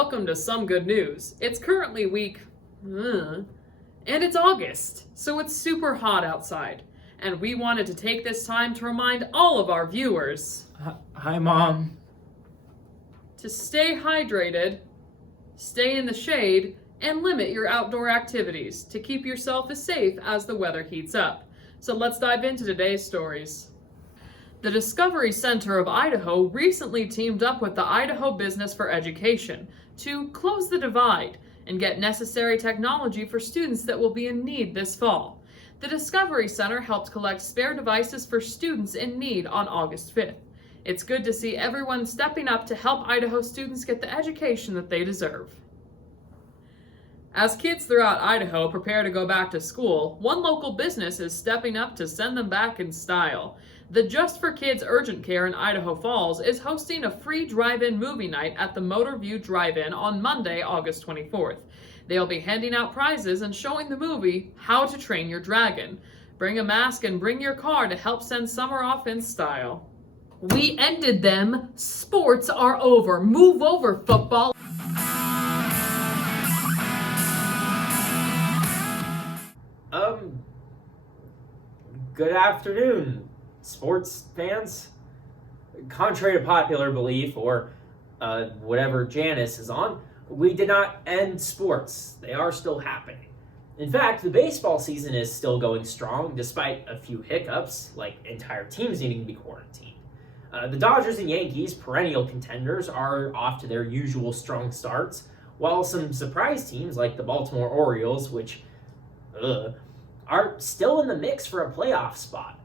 Welcome to Some Good News. It's currently week, and it's August, so it's super hot outside. And we wanted to take this time to remind all of our viewers Hi, Mom. to stay hydrated, stay in the shade, and limit your outdoor activities to keep yourself as safe as the weather heats up. So let's dive into today's stories. The Discovery Center of Idaho recently teamed up with the Idaho Business for Education to close the divide and get necessary technology for students that will be in need this fall. The Discovery Center helped collect spare devices for students in need on August 5th. It's good to see everyone stepping up to help Idaho students get the education that they deserve. As kids throughout Idaho prepare to go back to school, one local business is stepping up to send them back in style. The Just for Kids Urgent Care in Idaho Falls is hosting a free drive-in movie night at the Motorview Drive-In on Monday, August 24th. They'll be handing out prizes and showing the movie How to Train Your Dragon. Bring a mask and bring your car to help send summer off in style. We ended them. Sports are over. Move over, football. Good afternoon, sports fans. Contrary to popular belief, or whatever Janice is on, we did not end sports. They are still happening. In fact, the baseball season is still going strong, despite a few hiccups, like entire teams needing to be quarantined. The Dodgers and Yankees, perennial contenders, are off to their usual strong starts, while some surprise teams like the Baltimore Orioles, which, are still in the mix for a playoff spot.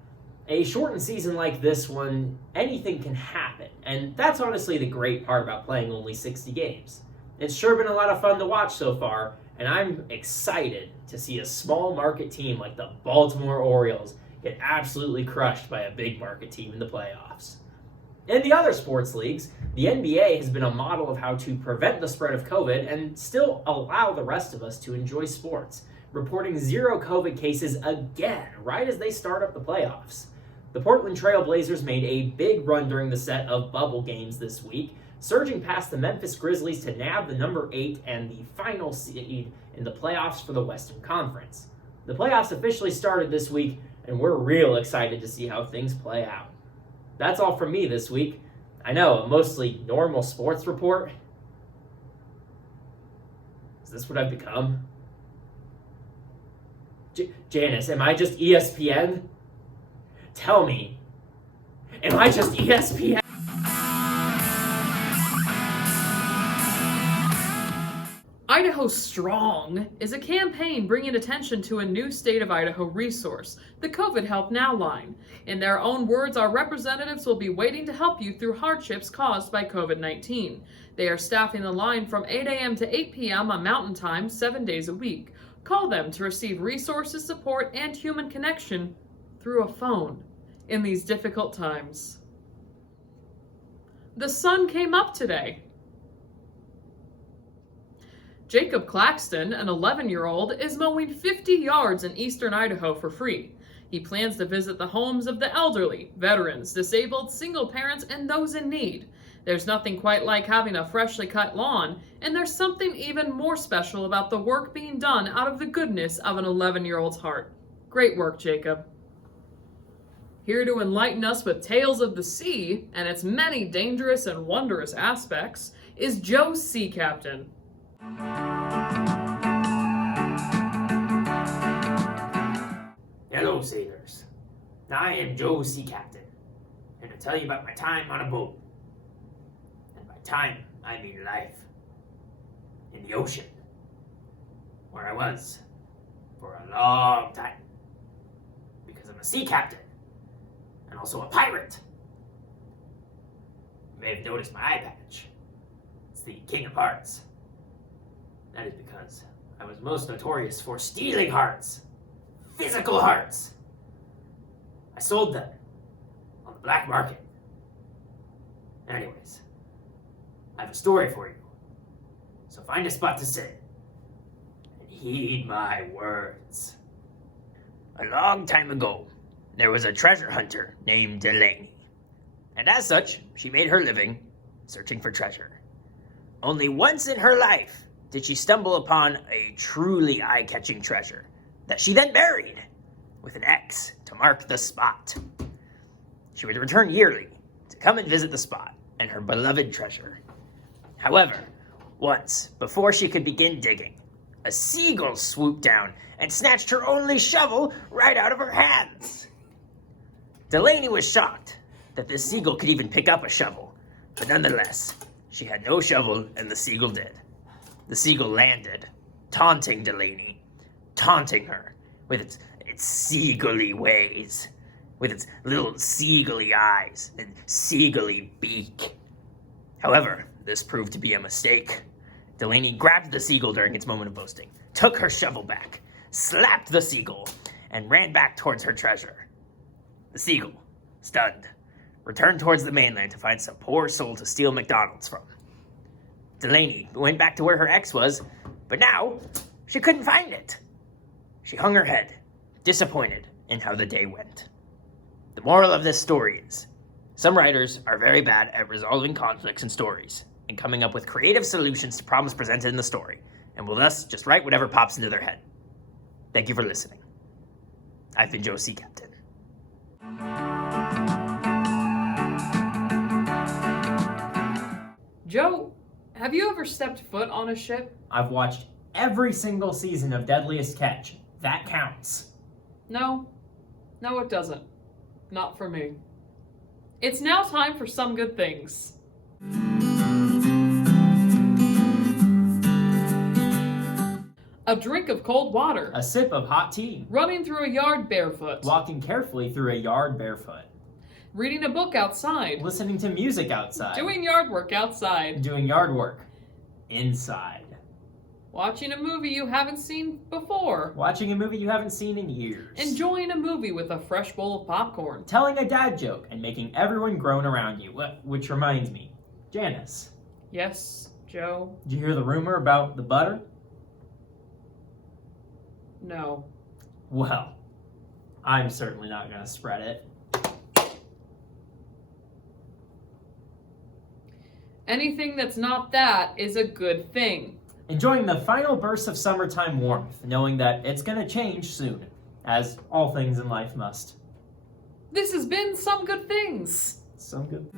A shortened season like this one, anything can happen, and that's honestly the great part about playing only 60 games. It's sure been a lot of fun to watch so far, and I'm excited to see a small market team like the Baltimore Orioles get absolutely crushed by a big market team in the playoffs. In the other sports leagues, the NBA has been a model of how to prevent the spread of COVID and still allow the rest of us to enjoy sports, reporting 0 COVID cases again right as they start up the playoffs. The Portland Trail Blazers made a big run during the set of bubble games this week, surging past the Memphis Grizzlies to nab the number 8 and the final seed in the playoffs for the Western Conference. The playoffs officially started this week, and we're real excited to see how things play out. That's all from me this week. I know, a mostly normal sports report. Is this what I've become? Janice, am I just ESPN? Tell me, am I just ESPN? Idaho Strong is a campaign bringing attention to a new State of Idaho resource, the COVID Help Now line. In their own words, our representatives will be waiting to help you through hardships caused by COVID-19. They are staffing the line from 8 a.m. to 8 p.m. on Mountain Time, 7 days a week. Call them to receive resources, support, and human connection through a phone in these difficult times. The sun came up today. Jacob Claxton, an 11-year-old, is mowing 50 yards in eastern Idaho for free. He plans to visit the homes of the elderly, veterans, disabled, single parents, and those in need. There's nothing quite like having a freshly cut lawn, and there's something even more special about the work being done out of the goodness of an 11-year-old's heart. Great work, Jacob. Here to enlighten us with tales of the sea and its many dangerous and wondrous aspects is Joe Sea Captain. Hello, sailors. I am Joe Sea Captain, here to tell you about my time on a boat. And by time, I mean life. In the ocean, where I was for a long time. Because I'm a sea captain, and also a pirate. You may have noticed my eye patch. It's the King of Hearts. That is because I was most notorious for stealing hearts. Physical hearts. I sold them on the black market. Anyways, I have a story for you. So find a spot to sit and heed my words. A long time ago, there was a treasure hunter named Delaney. And as such, she made her living searching for treasure. Only once in her life did she stumble upon a truly eye-catching treasure that she then buried with an X to mark the spot. She would return yearly to come and visit the spot and her beloved treasure. However, once, before she could begin digging, a seagull swooped down and snatched her only shovel right out of her hands. Delaney was shocked that the seagull could even pick up a shovel, but nonetheless, she had no shovel and the seagull did. The seagull landed, taunting Delaney, taunting her with its seagull-y ways, with its little seagull-y eyes and seagull-y beak. However, this proved to be a mistake. Delaney grabbed the seagull during its moment of boasting, took her shovel back, slapped the seagull, and ran back towards her treasure. The seagull, stunned, returned towards the mainland to find some poor soul to steal McDonald's from. Delaney went back to where her ex was, but now she couldn't find it. She hung her head, disappointed in how the day went. The moral of this story is, some writers are very bad at resolving conflicts in stories and coming up with creative solutions to problems presented in the story, and will thus just write whatever pops into their head. Thank you for listening. I've been Joe Sea Captain. Joe, have you ever stepped foot on a ship? I've watched every single season of Deadliest Catch. That counts. No, it doesn't. Not for me. It's now time for some good things. A drink of cold water. A sip of hot tea. Running through a yard barefoot. Walking carefully through a yard barefoot. Reading a book outside. Listening to music outside. Doing yard work outside. Doing yard work inside. Watching a movie you haven't seen before. Watching a movie you haven't seen in years. Enjoying a movie with a fresh bowl of popcorn. Telling a dad joke and making everyone groan around you. Which reminds me, Janice. Yes, Joe? Did you hear the rumor about the butter? No. Well, I'm certainly not going to spread it. Anything that's not that is a good thing. Enjoying the final bursts of summertime warmth, knowing that it's going to change soon, as all things in life must. This has been Some Good Things. So good.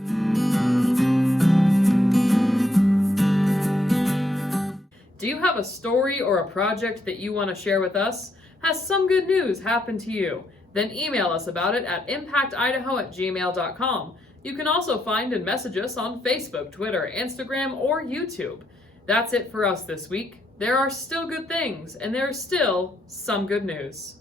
Do you have a story or a project that you want to share with us? Has some good news happened to you? Then email us about it at impactidaho@gmail.com. You can also find and message us on Facebook, Twitter, Instagram, or YouTube. That's it for us this week. There are still good things, and there's still some good news.